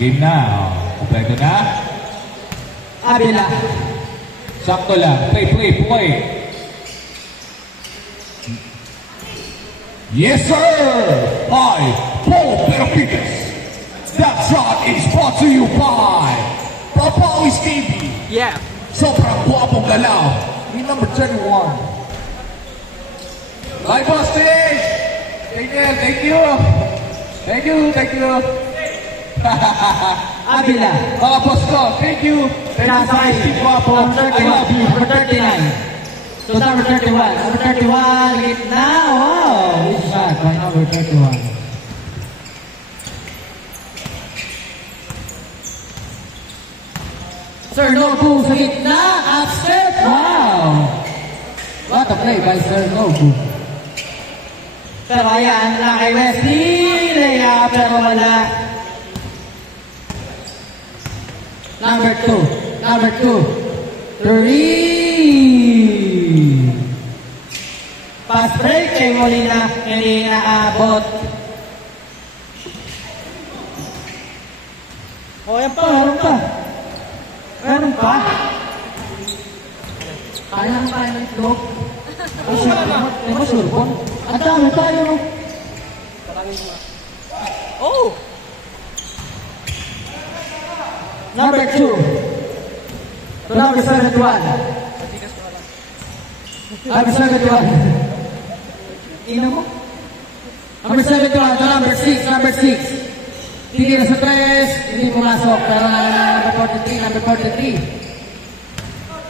Game na. Kompleto na. Abila. Sakto lang. Play. Yes, sir! I, Paul Perapitas. That shot is brought to you by Papawi's TV. Yeah. Sobrang guwapong galaw. With number 31. Bye, Boston! Thank you. Abila. Mga boss ko, thank you. Kasay. Number 31. Number 39. So number 31. Number 31. Gitna. Wow. Good shot by number 31. Sir Nobu sa gitna. Upstep. Wow. What a play by Sir Nobu. Pero ayan lang kay Wesley. Leia pero wala. Number 2. Number 2. 3. Pass break kay Molina. Hindi naabot. O yan pa. Meron pa. Kaya ng itlog. Ay, masurpon. Ang dami tayo. Oh! Number 2. To number 71. Number 71. Ino mo? Number 71 to number 6. Number 6. Hindi na sa 3. Hindi pumasok. Pero number 43. Number 43.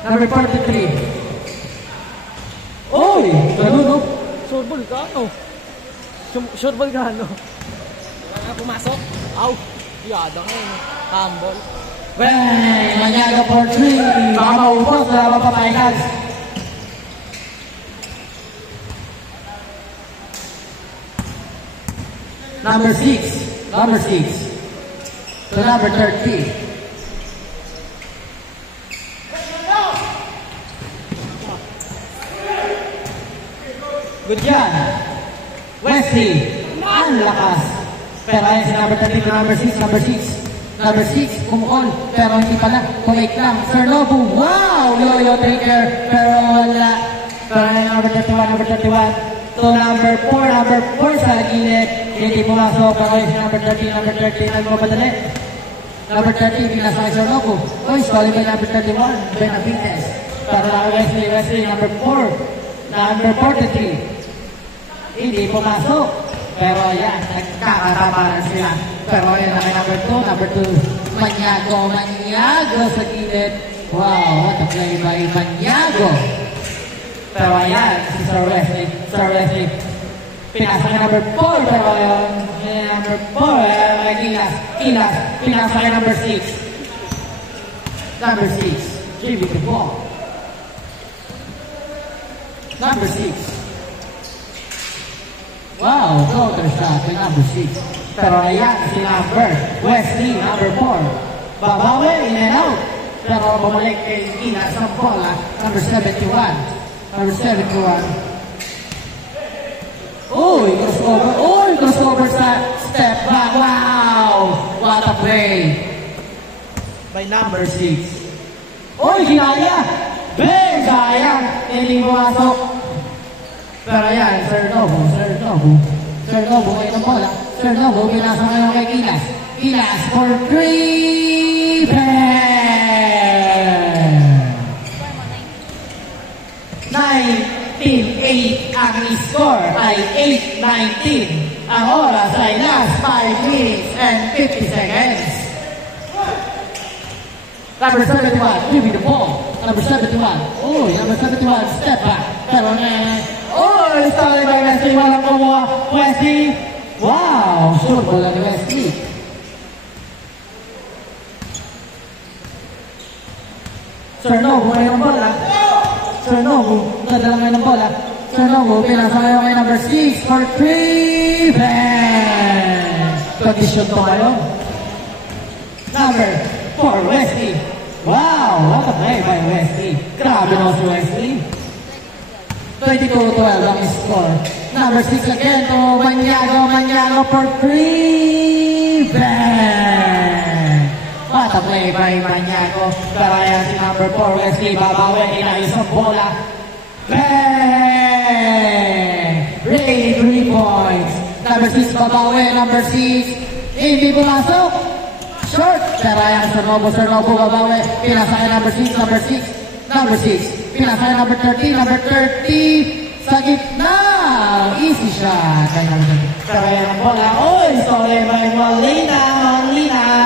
Number 43. Oy! Ganun, no? Surbol ka, ano? Surbol ka, ano? Wala pumasok? Aw! Yada ka yun. Humble. Bang! Manyaga for 3. Baka maubos. Wala pa papayag. Number 6. Number 6. To number 30. Good yan. Wesley. Ang lakas. Pero ayan si number 30 to number 6. Number 6. Number 6. Kumukol. Pero hindi pala. Kumake lang. Sir Nobu. Wow! Yo-yo taker. Pero wala. Pero ayan number 31. Number 31. To number 4. Number 4 sa gilid. Hindi pumasok. Pero ayan si number 30. Number 30. Nagmamadali. Number 30. Pinasa kay Sir Nobu. Oy, sorry by number 31. Benavides. Pero Wesley. Number 4. Number 43. Hindi pumasok. Pero ayan, nagkakataparan sila. Pero ayan na kay number 2. Number 2. Manyago sa gilid. Wow, what a play by Manyago. Pero ayan, si Sir Wesley. Pinasa kay number 4. Pero ayan, number 4. May Kilas. Pinasa kay number 6. Number 6. Give it the ball. Number 6. Wow, counter shot with number 6. Pero ayan, si number Wesley, number 4. Babawi, in and out. Pero bumalik kay Ina sa bola, number 71. Number 71. Uy, crossover sa step back. Wow, what a play. By number 6. Uy, ginaya. Bang, sayang. Hindi pumasok. Pero yan, Sir Nobu ngayon ang bola. Sir Nobu, pinasa ngayon kay Kilas. Kilas for 3. Bang! 19-8 ang score ay 8-19. Ang oras ay last 5 minutes and 50 seconds. Number 71, give me the ball. Number 71. Oh, number 71, step back. Pero oh, started by Wesley. Walang kumuha. Wesley. Wow, sure bola ni Wesley. Sir Nobu ngayon ang bola. Sir Nobu, nadala ngayon ang bola. Sir Nobu, pinasa ngayon kay number 6 for 3. Bang! Condition to kayo. Number 4, Wesley. Wow, what a play by Wesley. Grabe naman si Wesley. 22-12 ang score. Number 6 again to Manyago for 3. Bang! What a play by Maniago. Pero ayan si number 4, Wesley babawi. Inayos ang bola. Bang! Ray, 3 points. Number 6 babawi. Number 6. Hindi pumasok. Short. Pero ayan Sir Novo babawi. Pinasa kay number 6. Number 6. Pinasa kay number 30. Number 30. Sa gitna. Easy shot. Pero ayan ang bola. Oy, sorry by Molina.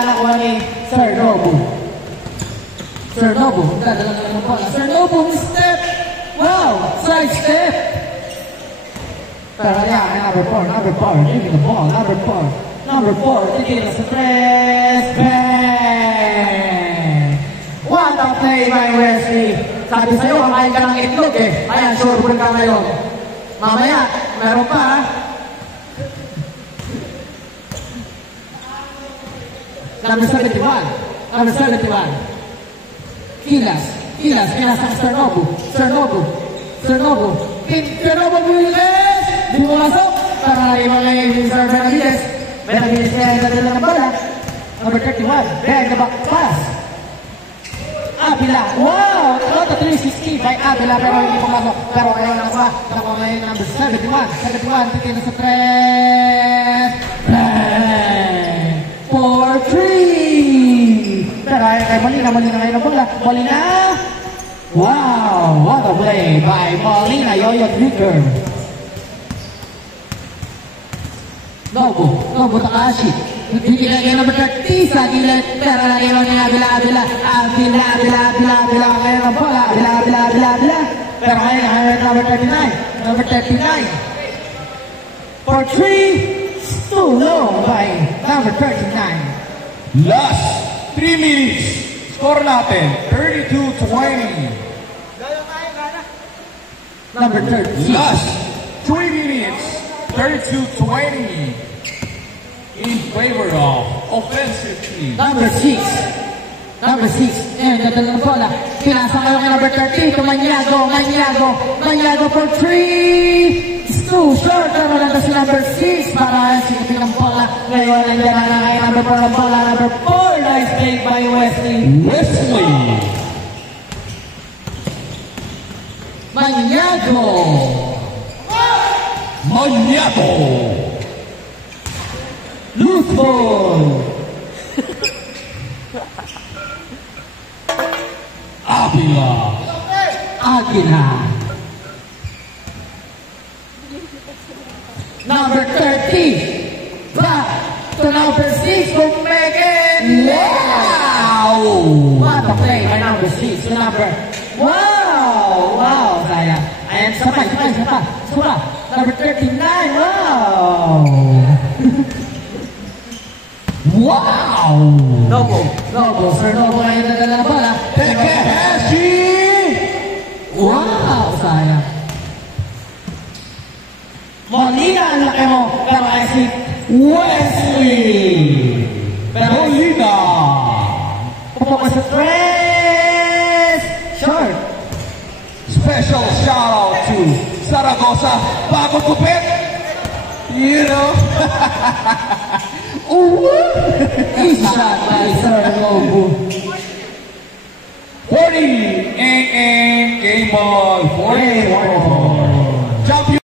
Nakuha ni Sir Novo. Dadala na ng bola. Sir Novo, step. Wow, side step. Pero ayan, number 4. Giving the ball, number 4. Titira sa press. Bang! What a play by Wesley. Sabi sa'yo, kakain ka ng itlog eh. Ayan, sure ball ka ngayon. Mamaya, meron pa ha. Number 71. Kilas ang Sir Novo. Builes! Di mo masok. Para ibang yung Sir Benavides. Benavides kaya yung dadala ng bola. Number 31. Bang the back pass. Avila. Wow! Out of 360 by Avila pero hindi pumasok. Pero ayaw lang ba? Nakuha ngayon number 71. Titin sa press. Bang! 4-3. Pero ayaw kay Molina ngayon ang bola. Molina. Wow! What a play by Molina. Yoyo Victor. Novo Takahashi. Bigyan kayo number 30 sa gilid. Pero naiwan niya Avila. Ngayon ang bola. Avila. Pero ngayon number 39. For 3. Too low by number 39. Last 3 minutes. Score natin, 32-20. Number 30. Last 3 minutes, 32-20. In favor of offensive team. Number 6. And dadala ng bola. Pinasa kayo kay number 30 to Maniago for 3. It's too short. Pero lang si number 6 para sinabi ng bola. Ngayon nandiyan na kay number 4 ng bola. Number 4. Nice play by Wesley. Maniago. Loose ball. Aguila. Number 30. Back to number 6 for Megan. Wow! What a play by number 6 to number. Wow! Sayang. Ayan, sabay. Number 39. Wow! Novo. Sir Novo ngayon nadala na bola. Takahashi! Wow! Sayang. Molina ang laki mo. Pero I see Wesley. Molina! Pupukas sa press. Short. Special shout out to Zaragoza. Bagong kupit! You know? Easy shot by Sir Novo. 40 and game ball. 40.